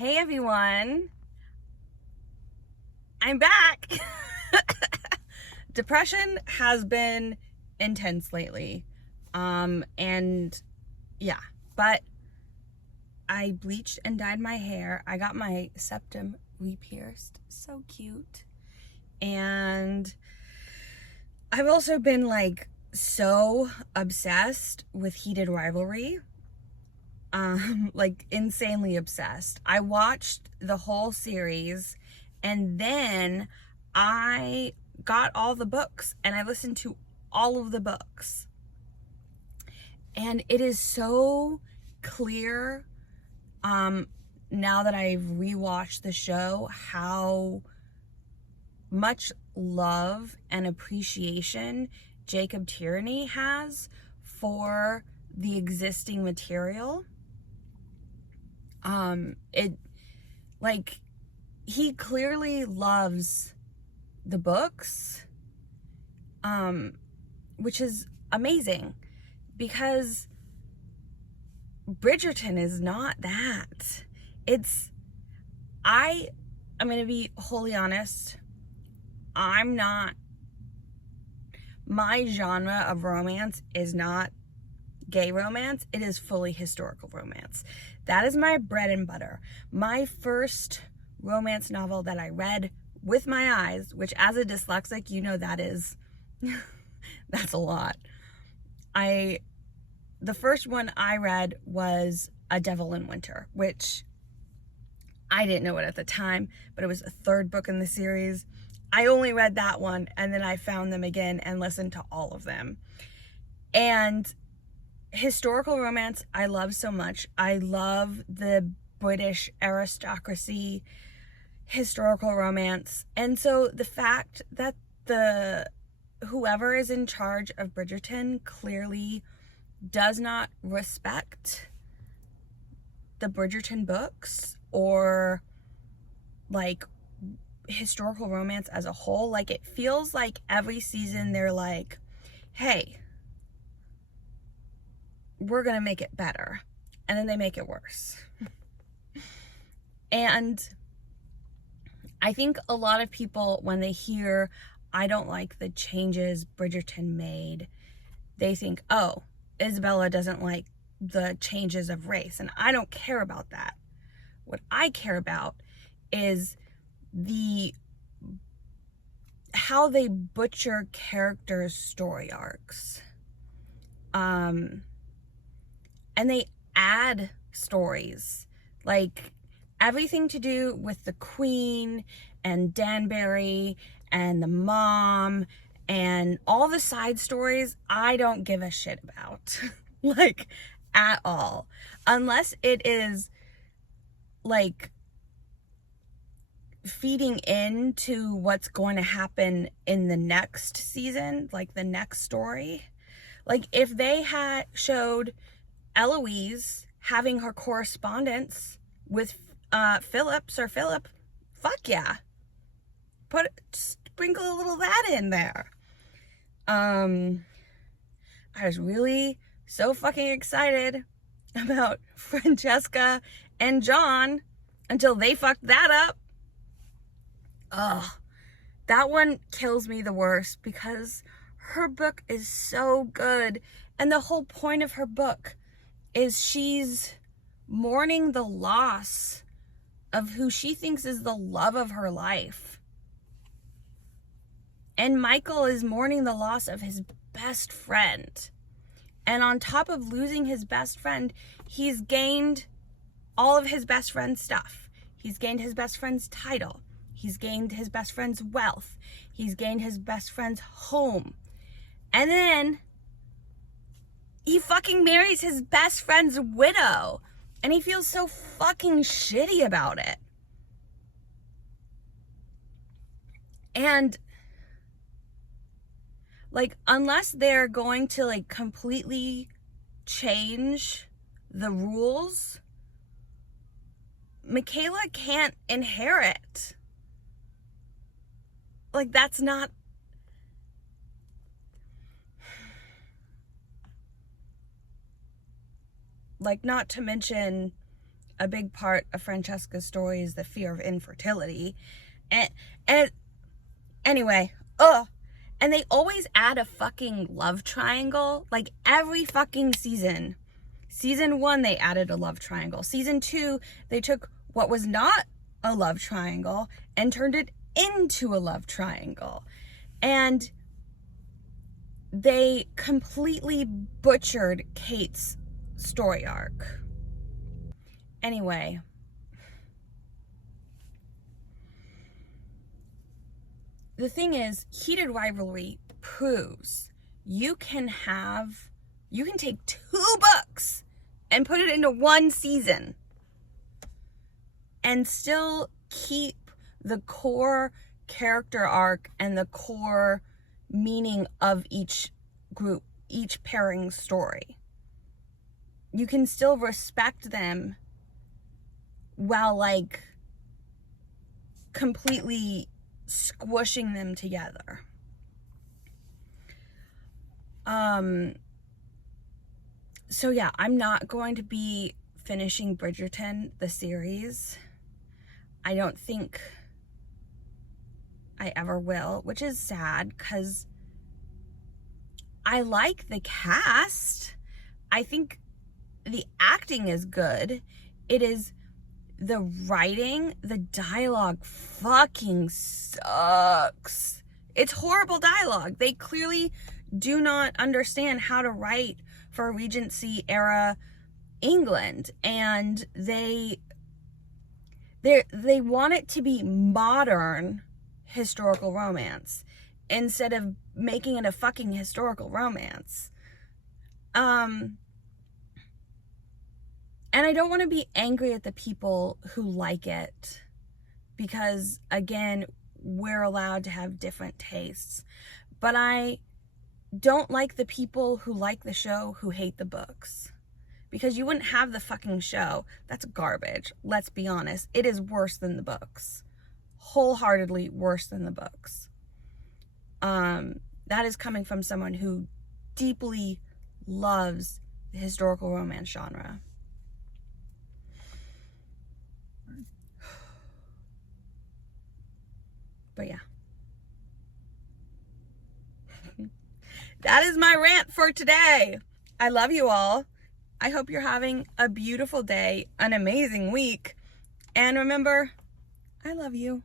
Hey everyone, I'm back. Depression has been intense lately. And yeah, but I bleached and dyed my hair. I got my septum re-pierced. So cute. And I've also been like so obsessed with heated rivalry. Like insanely obsessed. I watched the whole series and then I got all the books and I listened to all of the books. And it is so clear now that I've rewatched the show how much love and appreciation Jacob Tierney has for the existing material. It like he clearly loves the books, which is amazing because Bridgerton is not that. I'm gonna be wholly honest. My genre of romance is not gay romance. It is fully historical romance. That is my bread and butter. My first romance novel that I read with my eyes, which as a dyslexic, you know that is, that's a lot. The first one I read was A Devil in Winter, which I didn't know it at the time, but it was a third book in the series. I only read that one and then I found them again and listened to all of them. And historical romance I love so much. I love the British aristocracy historical romance. And so the fact that whoever is in charge of Bridgerton clearly does not respect the Bridgerton books or like historical romance as a whole, like it feels like every season they're like, hey, we're gonna make it better, and then they make it worse. And I think a lot of people, when they hear I don't like the changes Bridgerton made, they think, oh, Isabella doesn't like the changes of race, and I don't care about that. What I care about is how they butcher characters' story arcs. And they add stories, like everything to do with the Queen and Danbury and the mom and all the side stories I don't give a shit about. Like at all. Unless it is like feeding into what's going to happen in the next season, like the next story. Like if they had showed Eloise having her correspondence with Philip, fuck yeah. Sprinkle a little of that in there. I was really so fucking excited about Francesca and John until they fucked that up. Ugh. That one kills me the worst because her book is so good. And the whole point of her book is she's mourning the loss of who she thinks is the love of her life. And Michael is mourning the loss of his best friend. And on top of losing his best friend, he's gained all of his best friend's stuff. He's gained his best friend's title. He's gained his best friend's wealth. He's gained his best friend's home. And then he fucking marries his best friend's widow. And he feels so fucking shitty about it. And like, unless they're going to like completely change the rules, Michaela can't inherit. Like, that's not... Like, not to mention a big part of Francesca's story is the fear of infertility. And anyway, and they always add a fucking love triangle. Like every fucking season. Season 1, they added a love triangle. Season 2, they took what was not a love triangle and turned it into a love triangle. And they completely butchered Kate's story arc. Anyway. The thing is, heated rivalry proves you can take 2 books and put it into 1 season and still keep the core character arc and the core meaning of each group, each pairing story. You can still respect them while like completely squishing them together. So yeah, I'm not going to be finishing Bridgerton, the series. I don't think I ever will, which is sad because I like the cast. I think the acting is good. It is the writing, the dialogue fucking sucks. It's horrible dialogue. They clearly do not understand how to write for Regency era England, and they want it to be modern historical romance instead of making it a fucking historical romance. And I don't want to be angry at the people who like it because, again, we're allowed to have different tastes. But I don't like the people who like the show who hate the books. Because you wouldn't have the fucking show. That's garbage. Let's be honest. It is worse than the books. Wholeheartedly worse than the books. That is coming from someone who deeply loves the historical romance genre. But yeah. That is my rant for today. I love you all. I hope you're having a beautiful day, an amazing week. And remember, I love you.